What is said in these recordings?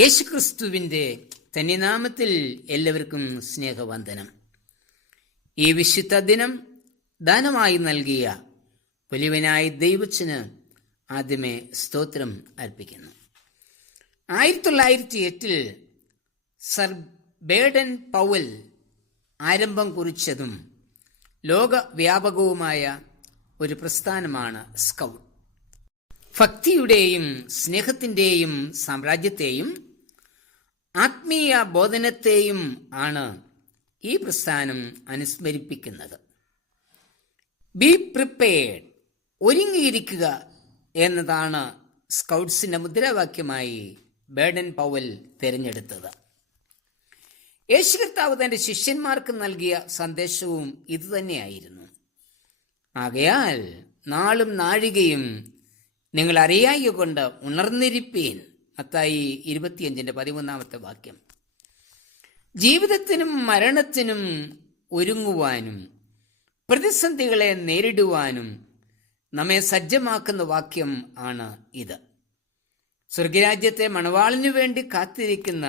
യേശുക്രിസ്തുവിൻ്റെ തന്നിനാമത്തിൽ എല്ലാവർക്കും സ്നേഹവന്ദനം. ഈ വിശുദ്ധ ദിനം ദാനമായി നൽകിയ വലിയവനായ ദൈവത്തിന് ആദ്യമേ സ്തോത്രം അർപ്പിക്കുന്നു. 1908 സർ ബേഡൻ പൗൽ ആരംഭം കുറിച്ചതും ലോകവ്യാപകവുമായ ഒരു പ്രസ്ഥാനമാണ് സ്കൗട്ട്. ഭക്തിയുടെയും സ്നേഹത്തിൻ്റെയും സാമ്രാജ്യത്തെയും ആത്മീയ ബോധനത്തെയും ആണ് ഈ പ്രസ്ഥാനം അനുസ്മരിപ്പിക്കുന്നത്. ബി പ്രിപ്പയർഡ്, ഒരുങ്ങിയിരിക്കുക എന്നതാണ് സ്കൗട്ട്സിന്റെ മുദ്രാവാക്യമായി ബേഡൻ പൗൽ തിരഞ്ഞെടുത്തത്. യേശു കർത്താവ് തന്റെ ശിഷ്യന്മാർക്ക് നൽകിയ സന്ദേശവും ഇതുതന്നെയായിരുന്നു. ആകയാൽ നാളും നാഴികയും നിങ്ങൾ അറിയായികൊണ്ട് ഉണർന്നിരിപ്പീൻ. മത്തായി 25:13 ജീവിതത്തിനും മരണത്തിനും ഒരുങ്ങുവാനും പ്രതിസന്ധികളെ നേരിടുവാനും നമ്മെ സജ്ജമാക്കുന്ന വാക്യം ആണ് ഇത്. സ്വർഗരാജ്യത്തെ മണവാളിനു വേണ്ടി കാത്തിരിക്കുന്ന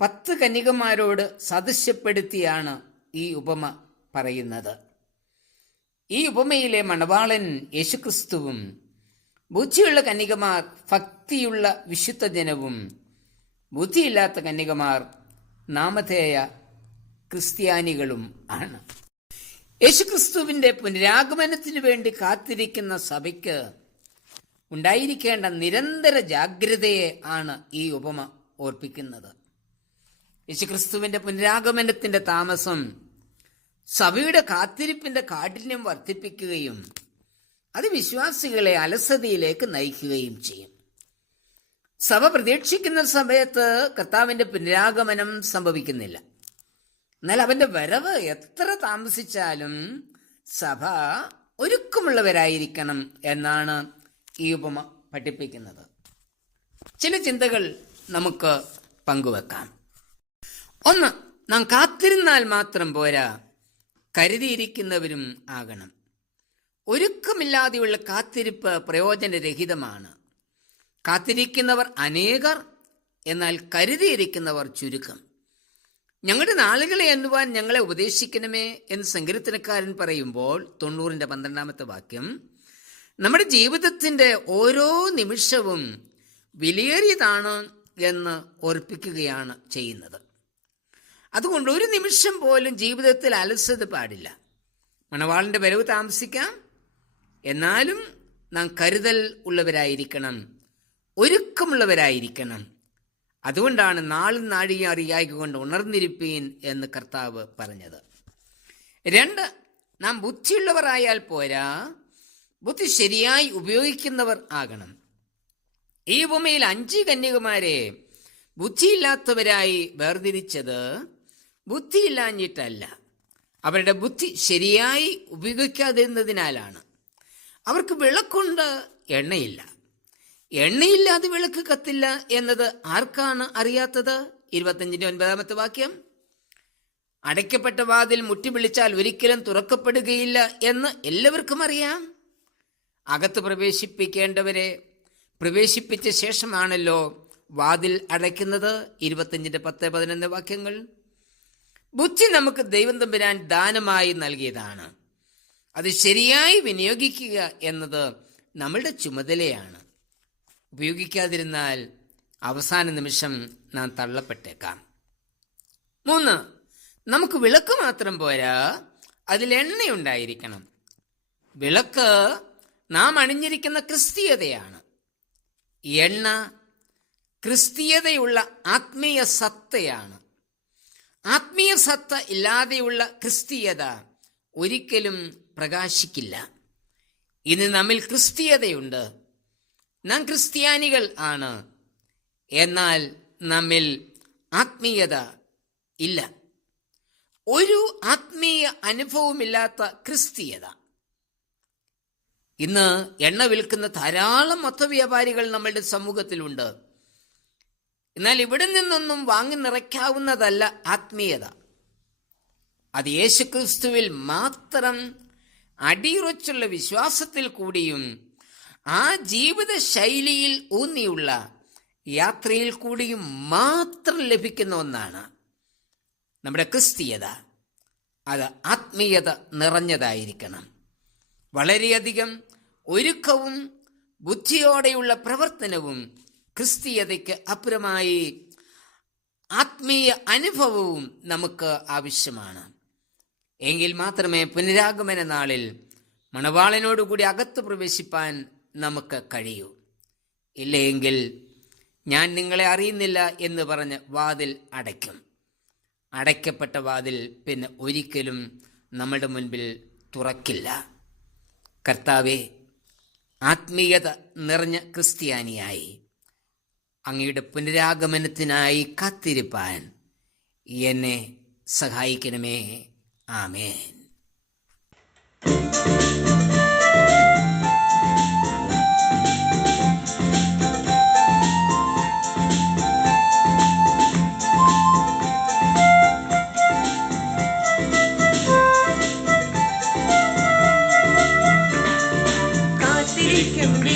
10 കന്യകമാരോട് സദൃശ്യപ്പെടുത്തിയാണ് ഈ ഉപമ പറയുന്നത്. ഈ ഉപമയിലെ മണവാളൻ യേശുക്രിസ്തുവും ബുദ്ധിയുള്ള കന്യകമാർ ഭക്തിയുള്ള വിശുദ്ധ ജനവും ബുദ്ധിയില്ലാത്ത കന്യകമാർ നാമധേയ ക്രിസ്ത്യാനികളും ആണ്. യേശുക്രിസ്തുവിന്റെ പുനരാഗമനത്തിനു വേണ്ടി കാത്തിരിക്കുന്ന സഭയ്ക്ക് ഉണ്ടായിരിക്കേണ്ട നിരന്തര ജാഗ്രതയെ ആണ് ഈ ഉപമ ഓർപ്പിക്കുന്നത്. യേശുക്രിസ്തുവിന്റെ പുനരാഗമനത്തിന്റെ താമസം സഭയുടെ കാത്തിരിപ്പിന്റെ കാഠിന്യം വർദ്ധിപ്പിക്കുകയും അത് വിശ്വാസികളെ അലസതയിലേക്ക് നയിക്കുകയും ചെയ്യും. സഭ പ്രതീക്ഷിക്കുന്ന സമയത്ത് കർത്താവിന്റെ പുനരാഗമനം സംഭവിക്കുന്നില്ല. എന്നാൽ അവന്റെ വരവ് എത്ര താമസിച്ചാലും സഭ ഒരുക്കമുള്ളവരായിരിക്കണം എന്നാണ് ഈ ഉപമ പഠിപ്പിക്കുന്നത്. ചില ചിന്തകൾ നമുക്ക് പങ്കുവെക്കാം. ഒന്ന്, നാം കാത്തിരുന്നാൽ മാത്രം പോരാ, കരുതിയിരിക്കുന്നവരും ആകണം. ഒരുക്കമില്ലാതെയുള്ള കാത്തിരിപ്പ് പ്രയോജനരഹിതമാണ്. കാത്തിരിക്കുന്നവർ അനേകർ, എന്നാൽ കരുതിയിരിക്കുന്നവർ ചുരുക്കം. ഞങ്ങളുടെ നാളുകളെ എണ്ണുവാൻ ഞങ്ങളെ ഉപദേശിക്കണമേ എന്ന് സങ്കീർത്തനക്കാരൻ പറയുമ്പോൾ 90:12 നമ്മുടെ ജീവിതത്തിന്റെ ഓരോ നിമിഷവും വിലയേറിയതാണ് എന്ന് ഓർപ്പിക്കുകയാണ് ചെയ്യുന്നത്. അതുകൊണ്ട് ഒരു നിമിഷം പോലും ജീവിതത്തിൽ അലസത പാടില്ല. മണവാളിന്റെ വരവ് താമസിക്കാം, എന്നാലും നാം കരുതൽ ഉള്ളവരായിരിക്കണം, ഒരുക്കമുള്ളവരായിരിക്കണം. അതുകൊണ്ടാണ് നാളും നാഴിക അറിയായിക്കൊണ്ട് ഉണർന്നിരിപ്പീൻ എന്ന് കർത്താവ് പറഞ്ഞത്. 2, നാം ബുദ്ധിയുള്ളവരായാൽ പോരാ, ബുദ്ധി ശരിയായി ഉപയോഗിക്കുന്നവർ ആകണം. ഈ ഉപമയിൽ 5 കന്യകമാരെ ബുദ്ധിയില്ലാത്തവരായി വേർതിരിച്ചത് ബുദ്ധിയില്ലാഞ്ഞിട്ടല്ല, അവരുടെ ബുദ്ധി ശരിയായി ഉപയോഗിക്കാതിരുന്നതിനാലാണ്. അവർക്ക് വിളക്കുണ്ട്, എണ്ണയില്ല. എണ്ണയില്ലാതെ വിളക്ക് കത്തില്ല എന്നത് ആർക്കാണ് അറിയാത്തത്? 25:9 അടയ്ക്കപ്പെട്ട വാതിൽ മുട്ടി വിളിച്ചാൽ ഒരിക്കലും തുറക്കപ്പെടുകയില്ല എന്ന് എല്ലാവർക്കും അറിയാം. അകത്ത് പ്രവേശിപ്പിക്കേണ്ടവരെ പ്രവേശിപ്പിച്ച ശേഷമാണല്ലോ വാതിൽ അടയ്ക്കുന്നത്. 25:10-11 ബുദ്ധി നമുക്ക് ദൈവം തമ്പുരാൻ ദാനമായി നൽകിയതാണ്. അത് ശരിയായി വിനിയോഗിക്കുക എന്നത് നമ്മളുടെ ചുമതലയാണ്. ഉപയോഗിക്കാതിരുന്നാൽ അവസാന നിമിഷം നാം തള്ളപ്പെട്ടേക്കാം. 3, നമുക്ക് വിളക്ക് മാത്രം പോരാ, അതിൽ എണ്ണയുണ്ടായിരിക്കണം. വിളക്ക് നാം അണിഞ്ഞിരിക്കുന്ന ക്രിസ്തീയതയാണ്. എണ്ണ ക്രിസ്തീയതയുള്ള ആത്മീയ സത്തയാണ്. ആത്മീയ സത്ത ഇല്ലാതെയുള്ള ക്രിസ്തീയത ഒരിക്കലും പ്രകാശിക്കില്ല. ഇന്ന് നമ്മിൽ ക്രിസ്തീയതയുണ്ട്, നാം ക്രിസ്ത്യാനികൾ ആണ്, എന്നാൽ നമ്മിൽ ആത്മീയത ഇല്ല. ഒരു ആത്മീയ അനുഭവമില്ലാത്ത ക്രിസ്തീയത. ഇന്ന് എണ്ണ വിൽക്കുന്ന ധാരാളം മൊത്തവ്യാപാരികൾ നമ്മളുടെ സമൂഹത്തിലുണ്ട്. എന്നാൽ ഇവിടെ നിന്നൊന്നും വാങ്ങി നിറയ്ക്കാവുന്നതല്ല ആത്മീയത. അത് യേശുക്രിസ്തുവിൽ മാത്രം അടിയുറച്ചുള്ള വിശ്വാസത്തിൽ കൂടിയും ആ ജീവിത ശൈലിയിൽ ഊന്നിയുള്ള യാത്രയിൽ കൂടിയും മാത്രം ലഭിക്കുന്ന ഒന്നാണ് നമ്മുടെ ക്രിസ്തീയത. അത് ആത്മീയത നിറഞ്ഞതായിരിക്കണം. വളരെയധികം ഒരുക്കവും ബുദ്ധിയോടെയുള്ള പ്രവർത്തനവും ക്രിസ്തീയതയ്ക്ക് അപ്പുറമായി ആത്മീയ അനുഭവവും നമുക്ക് ആവശ്യമാണ്. എങ്കിൽ മാത്രമേ പുനരാഗമന നാളിൽ മണവാളനോടുകൂടി അകത്ത് പ്രവേശിപ്പാൻ നമുക്ക് കഴിയൂ. ഇല്ലെങ്കിൽ ഞാൻ നിങ്ങളെ അറിയുന്നില്ല എന്ന് പറഞ്ഞ് വാതിൽ അടയ്ക്കും. അടയ്ക്കപ്പെട്ട വാതിൽ പിന്നെ ഒരിക്കലും നമ്മുടെ മുൻപിൽ തുറക്കില്ല. കർത്താവേ, ആത്മീയത നിറഞ്ഞ ക്രിസ്ത്യാനിയായി അങ്ങയുടെ പുനരാഗമനത്തിനായി കാത്തിരിപ്പാൻ എന്നെ സഹായിക്കണമേ. ആമേൻ.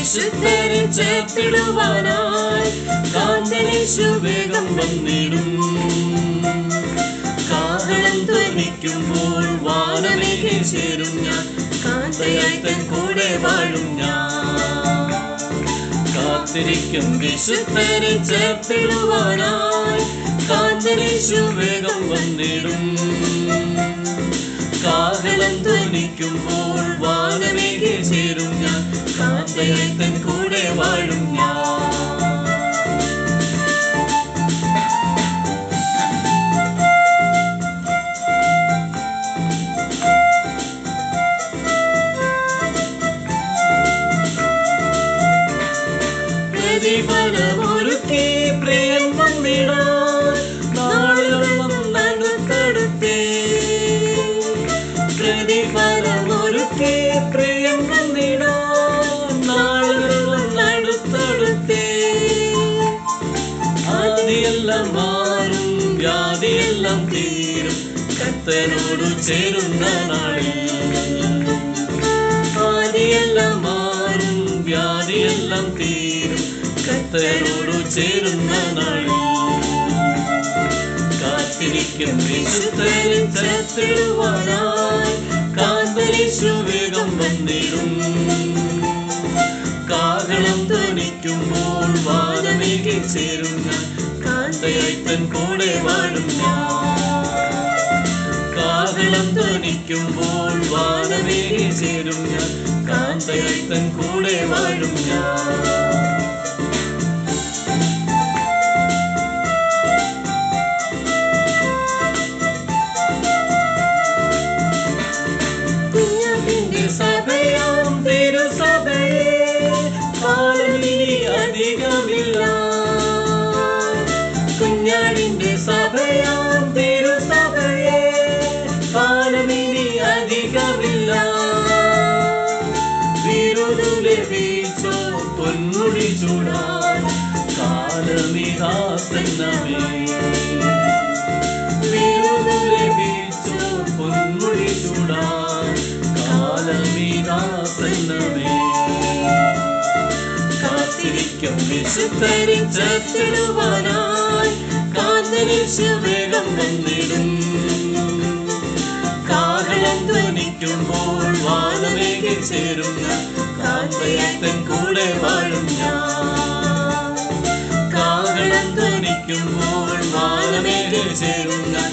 വിശുദ്ധരെ ചേർത്തിടുവാനായി കാന്തനേശു വേഗം വന്നിടും. കാഹളം ധ്വനിക്കുമ്പോൾ വാനമേഘേ ചേരും ഞാൻ, കാന്തയായി തൻ കൂടെ വാഴും ഞാൻ. കാത്തിരിക്കും വിശുദ്ധരെ ചേർത്തിടുവാനായി കാന്തനേശു വേഗം വന്നിടും. കാഹളം ധ്വനിക്കുമ്പോൾ വാനമേഘേ ചേരും ഞാൻ, കാന്തയായി തൻ കൂടെ വാഴും ഞാൻ. പ്രതിഫലമൊരുക്കി പ്രിയൻ വന്നിടാൻ നാളുകൾ വന്നടുത്തടുത്തേ. പ്രതിഫലമൊരുക്കി പ്രിയൻ വന്നിടാൻ നാളുകൾ വന്നടുത്തടുത്തേ. ആദിയെല്ലാം മാറും, വ്യാധിയെല്ലാം തീരും, കർത്തനോടു ചേരുന്ന നാളിൽ. ആദിയെല്ലാം മാറും, വ്യാധിയെല്ലാം തീരും, കർത്തനോടു ചേരുന്ന നാളിൽ. കാത്തിരിക്കും വിശുദ്ധരെ ചേർത്തിടുവാനായി കാന്തനേശു വേഗം വന്നിടും. കാഹളം ധ്വനിക്കുമ്പോൾ വാനമേഘേ ചേരും ഞാൻ, കാന്തയായി തൻ കൂടെ വാഴും ഞാൻ. കാഹളം ധ്വനിക്കുമ്പോൾ വാനമേഘേ ചേരും ഞാൻ, കാന്തയായി തൻ കൂടെ വാഴും ഞാൻ. സഭയാം തിരുസഭയെ കാലമിനി അധികമില്ല. കുഞ്ഞാടിന്റെ സഭയാം തിരുസഭയെ കാലമിനി അധികമില്ല. വിരുദു ലഭിച്ചോ പൊന്മുടി ചൂടാൻ കാലമിഹാസന്നമേ. വിരുദു ലഭിച്ചോ പൊന്മുടി ചൂടാൻ കാലമിഹാസന്നമേ. കാത്തിരിക്കും വിശുദ്ധരെ ചേർത്തിടുവാനായി കാന്തനേശു വേഗം വന്നിടും. കാഹളം ധ്വനിക്കുമ്പോൾ വാനമേഘേ ചേരും ഞാൻ, കാന്തയായി തൻ കൂടെ വാഴും ഞാൻ. കാഹളം ധ്വനിക്കുമ്പോൾ വാനമേഘേ ചേരും ഞാൻ,